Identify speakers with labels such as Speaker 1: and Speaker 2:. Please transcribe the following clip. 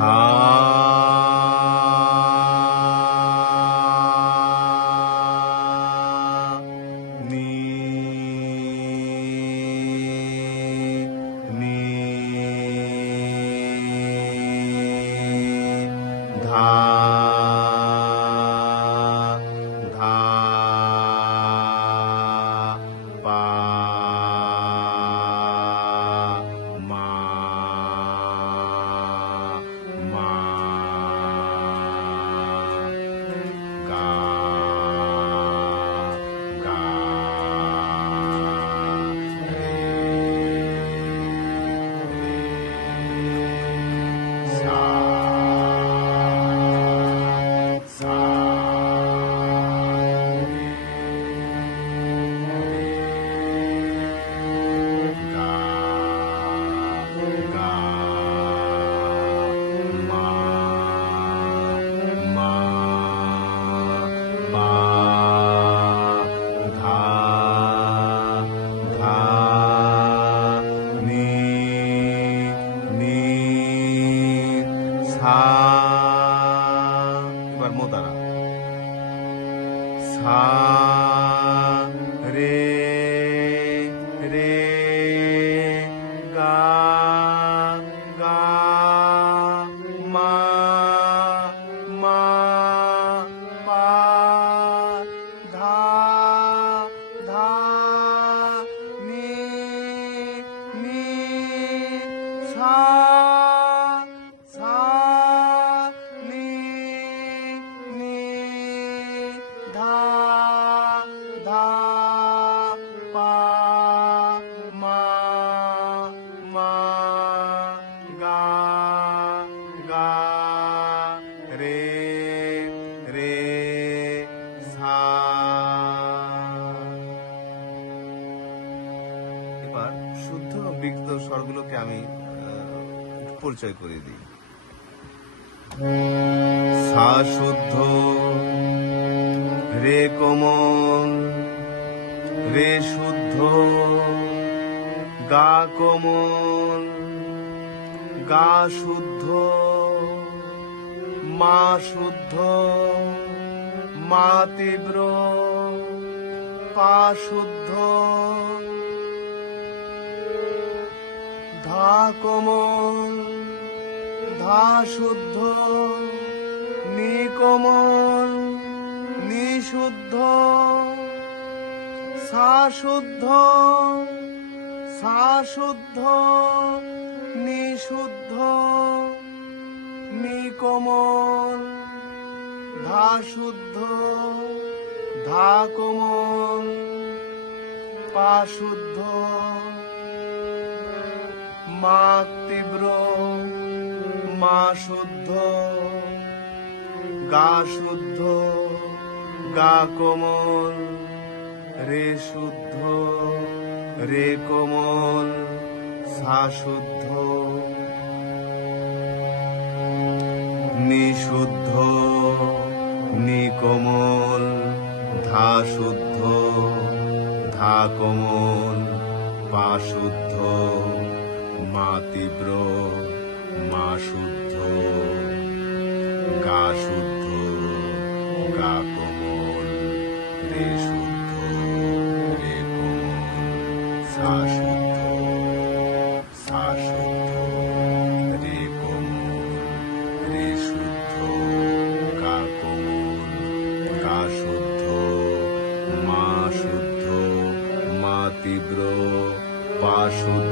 Speaker 1: नी धा সা এবার মোতারা সা বিকৃত স্বরগুলোকে আমি পরিচয় করিয়ে দিই। সা শুদ্ধ, রে কোমল, রে শুদ্ধ, গা কোমল, গা শুদ্ধ, মা শুদ্ধ, মা তীব্র, পা শুদ্ধ কোমল ধা শুদ্ধ নি কোমল নি শুদ্ধ সা শুদ্ধ সা শুদ্ধ নি শুদ্ধ নি কোমল ধা শুদ্ধ ধা কোমল পা শুদ্ধ মা তীব্র, মা শুদ্ধ, গা শুদ্ধ, গা কোমল, রে শুদ্ধ, রে কোমল, সা শুদ্ধ নিশুদ্ধ নিকোমল ধা শুদ্ধ, ধা কোমল, পা শুদ্ধ। মা তীব্র, মা শুদ্ধ, গা শুদ্ধ, গা কোমল, রে শুদ্ধ, রে কোমল শুদ্ধ শুদ্ধ, মা শুদ্ধ, মা তীব্র, পা শুদ্ধ